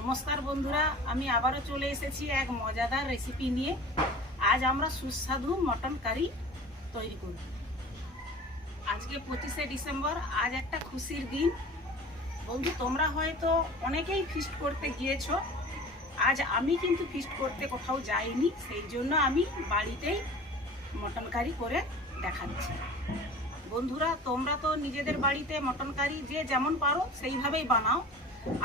নমস্কার বন্ধুরা, আমি আবারও চলে এসেছি এক মজাদার রেসিপি নিয়ে। আজ আমরা সুস্বাদু মটন কারি তৈরি করব। আজকে 25শে ডিসেম্বর, আজ একটা খুশির দিন। বন্ধু, তোমরা হয়তো অনেকেই ফিস্ট করতে গিয়েছো। আজ আমি কিন্তু ফিস্ট করতে কোথাও যাইনি, সেই জন্য আমি বাড়িতেই মটন কারি করে দেখাচ্ছি। বন্ধুরা, তোমরা তো নিজেদের বাড়িতে মটন কারি যে যেমন পারো সেইভাবেই বানাও।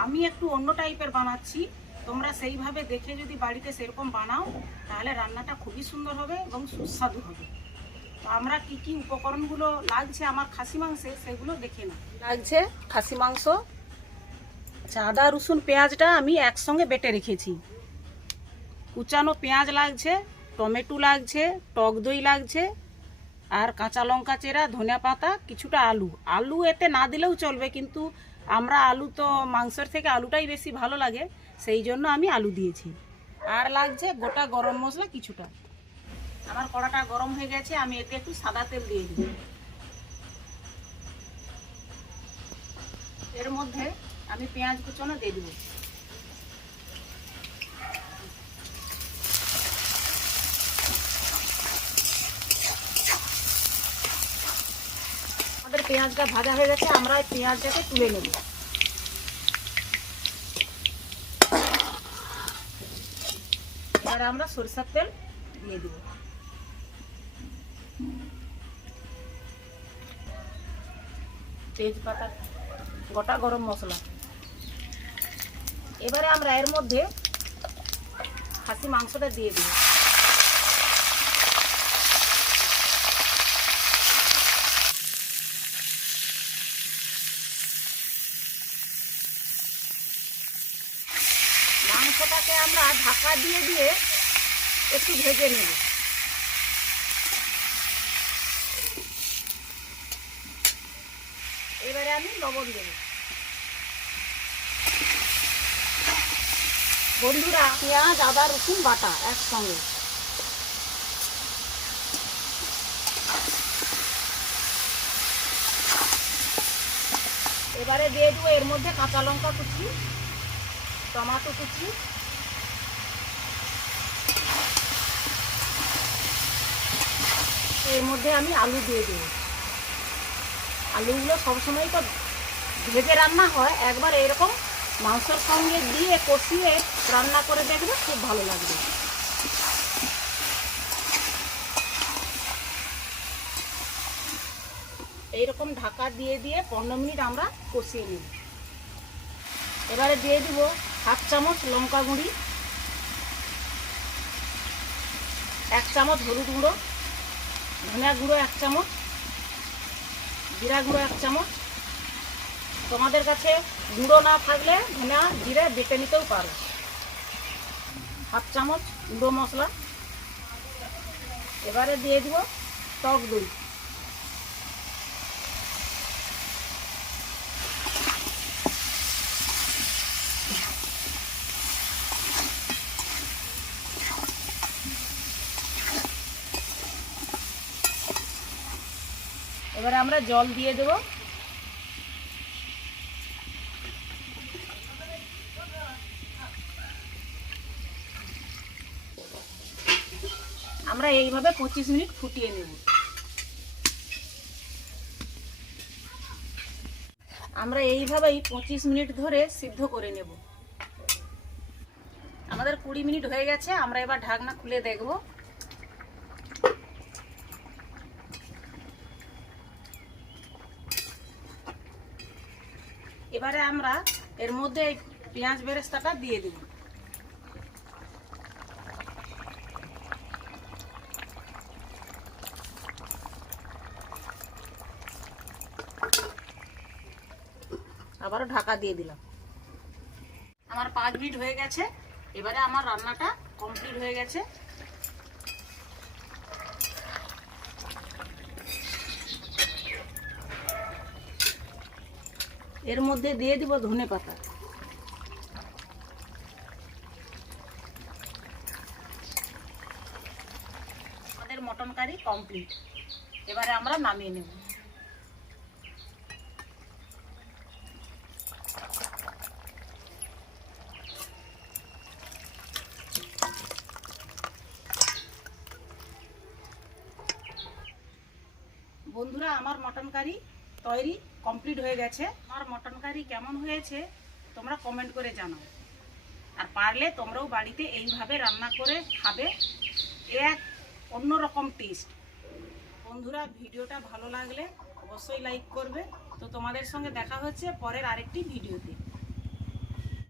আমি একটু অন্য টাইপের বানাচ্ছি, তোমরা সেইভাবে দেখে যদি বাড়িতে সেরকম বানাও তাহলে রান্নাটা খুবই সুন্দর হবে এবং সুস্বাদু হবে। তো আমরা কি কি উপকরণগুলো লাগছে আমার খাসি মাংসে সেগুলো দেখে নাও। লাগছে খাসি মাংস, আদা রসুন পেঁয়াজটা আমি একসঙ্গে বেটে রেখেছি, কুচানো পেঁয়াজ লাগছে, টমেটো লাগছে, টক দই লাগছে, আর কাঁচা লঙ্কা চেরা, ধনিয়া পাতা, কিছুটা আলু এতে না দিলেও চলবে, কিন্তু আমরা আলু তো মাংসের থেকে আলুটাই বেশি ভালো লাগে, সেই জন্য আমি আলু দিয়েছি। আর লাগছে গোটা গরম মশলা কিছুটা। আমার কড়াটা গরম হয়ে গেছে, আমি এতে একটু সাদা তেল দিয়ে দিই। এর মধ্যে আমি পেঁয়াজ কুচানো দিয়ে দেবো। আমাদের পেঁয়াজটা ভাজা হয়ে গেছে, আমরা এই পেঁয়াজটাকে তুলে নেব। এবারে আমরা সরিষার তেল দিয়ে দেব। তেজপাতা, গোটা গরম মশলা। এবারে আমরা এর মধ্যে খাসি মাংসটা দিয়ে দিই। মাংসটাকে আমরা ঢাকা দিয়ে দিয়ে একটু ভেজে নেব। এবারে আমি লবণ দেব। বন্ধুরা, পেঁয়াজ আদা রসুন বাটা একসঙ্গে। এবারে দিয়ে দেবো এর মধ্যে কাঁচা লঙ্কা কুচি, টমেটো কুচি, এর মধ্যে আমি আলু দিয়ে দেবো। আলুগুলো সবসময় তো ভেজে রান্না হয়, একবার এরকম মাংসের সঙ্গে দিয়ে কষিয়ে রান্না করে দেখবে, খুব ভালো লাগবে। এইরকম ঢাকা দিয়ে দিয়ে 15 মিনিট আমরা কষিয়ে নিব। এবারে দিয়ে দিব হাফ চামচ লঙ্কা গুঁড়ি, 1 চামচ হলুদ গুঁড়ো, ধনিয়া গুঁড়ো 1 চামচ, জিরা গুঁড়ো 1 চামচ। তোমাদের কাছে গুঁড়ো না থাকলে ধনিয়া জিরে বেটে নিতেও পারো। হাফ চামচ গুঁড়ো মশলা। এবারে দিয়ে দিব টক দই। এবারে আমরা জল দিয়ে দেব। আমরা এইভাবে 25 মিনিট ফুটিয়ে নেব। আমরা এইভাবেই 25 মিনিট ধরে সিদ্ধ করে নেব। আমাদের 20 মিনিট হয়ে গেছে, আমরা এবার ঢাকনা খুলে দেখব। এবারে আমরা এর মধ্যে পেঁয়াজ বেরেস্তাটা দিয়ে দেব। আবারও ঢাকা দিয়ে দিলাম। আমার 5 মিনিট হয়ে গেছে, এবারে আমার রান্নাটা কমপ্লিট হয়ে গেছে। এর মধ্যে দিয়ে দিব ধনে পাতা। আমাদের মটন কারি কমপ্লিট। এবারে আমরা নামিয়ে নেব। বন্ধুরা, আমার মটন কারি তৈরি কমপ্লিট হয়ে গেছে। আমার মটন কারি কেমন হয়েছে তোমরা কমেন্ট করে জানাও। আর পারলে তোমরাও বাড়িতে এইভাবে রান্না করে খাবে, এক অন্যরকম টেস্ট। বন্ধুরা, ভিডিওটা ভালো লাগলে অবশ্যই লাইক করবে। তো তোমাদের সঙ্গে দেখা হচ্ছে পরের আরেকটি ভিডিওতে।